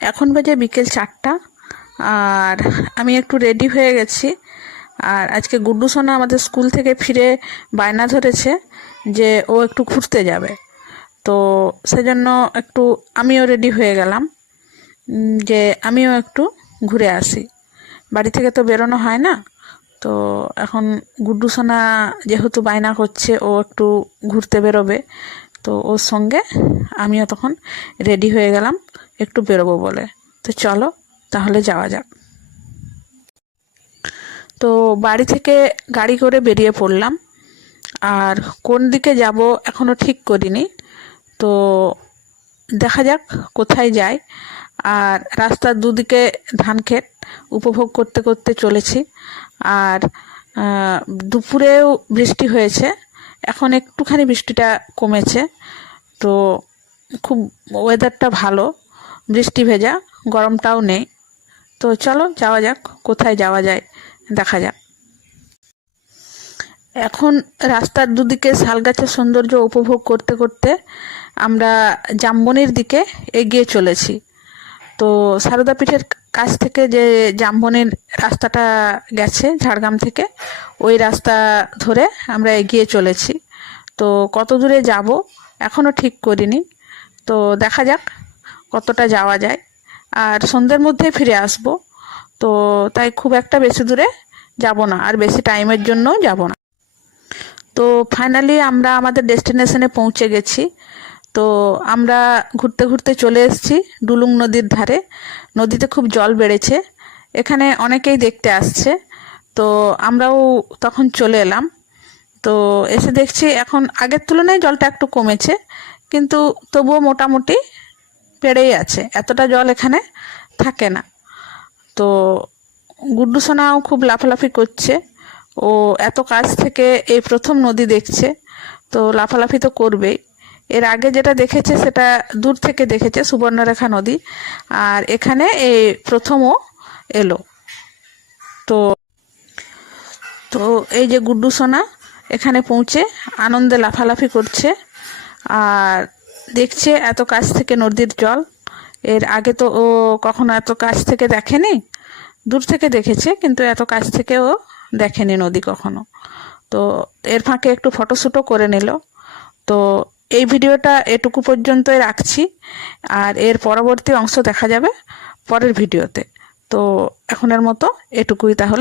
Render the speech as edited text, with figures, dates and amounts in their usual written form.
এখন বাজে বিকেল 4টা। আর আমি একটু রেডি হয়ে গেছি। আর আজকে গুড্ডু সোনা আমাদের স্কুল থেকে ফিরে বায়না ধরেছে যে ও একটু ঘুরতে যাবে। তো সেজন্য একটু আমিও রেডি হয়ে গেলাম যে আমিও একটু ঘুরে আসি। বাড়ি থেকে তো বেরোনো হয় না। তো এখন গুড্ডু সোনা যেহেতু বায়না করছে ও একটু ঘুরতে বেরোবে, তো ওর সঙ্গে আমিও তখন রেডি হয়ে গেলাম একটু বেরোবো বলে। তো চলো তাহলে যাওয়া যাক। তো বাড়ি থেকে গাড়ি করে বেরিয়ে পড়লাম। আর কোন দিকে যাব এখনও ঠিক করিনি। তো দেখা যাক কোথায় যাই। আর রাস্তার দুদিকে ধান ক্ষেত উপভোগ করতে করতে চলেছি। আর দুপুরেও বৃষ্টি হয়েছে, এখন একটুখানি বৃষ্টিটা কমেছে। তো খুব ওয়েদারটা ভালো, বৃষ্টি ভেজা, গরমটাও নেই। তো চলো যাওয়া যাক, কোথায় যাওয়া যায় দেখা যাক। এখন রাস্তার দুদিকে শালগাছের সৌন্দর্য উপভোগ করতে করতে আমরা জামবনির দিকে এগিয়ে চলেছি। তো সারদা পীঠের কাছ থেকে যে জামবনির রাস্তাটা গেছে ঝাড়গ্রাম থেকে, ওই রাস্তা ধরে আমরা এগিয়ে চলেছি। তো কত দূরে যাব এখনও ঠিক করিনি। তো দেখা যাক কতটা যাওয়া যায়। আর সন্ধ্যের মধ্যেই ফিরে আসব। তো তাই খুব একটা বেশি দূরে যাব না, আর বেশি টাইমের জন্যও যাব না। তো ফাইনালি আমরা আমাদের ডেস্টিনেশনে পৌঁছে গেছি। তো আমরা ঘুরতে ঘুরতে চলে এসেছি ডুলুং নদীর ধারে। নদীতে খুব জল বেড়েছে, এখানে অনেকেই দেখতে আসছে। তো আমরাও তখন চলে এলাম। তো এসে দেখছি এখন আগের তুলনায় জলটা একটু কমেছে, কিন্তু তবুও মোটামুটি বেড়েই আছে, এতটা জল এখানে থাকে না। তো গুড্ডু সোনাও খুব লাফালাফি করছে, ও এত কাছ থেকে এই প্রথম নদী দেখছে। তো লাফালাফি তো করবেই। এর আগে যেটা দেখেছে সেটা দূর থেকে দেখেছে, সুবর্ণরেখা নদী। আর এখানে এই প্রথমও এলো। তো তো এই যে গুড্ডু সোনা এখানে পৌঁছে আনন্দে লাফালাফি করছে আর দেখছে এত কাছ থেকে নদীর জল। এর আগে তো ও কখনো এত কাছ থেকে দেখেনি, দূর থেকে দেখেছে, কিন্তু এত কাছ থেকে ও দেখেনি নদী কখনো। তো এর ফাঁকে একটু ফটোশ্যুটও করে নিল। তো এই ভিডিওটা এটুকু পর্যন্তই রাখছি, আর এর পরবর্তী অংশ দেখা যাবে পরের ভিডিওতে। তো এখনের মতো এটুকুই তাহলে।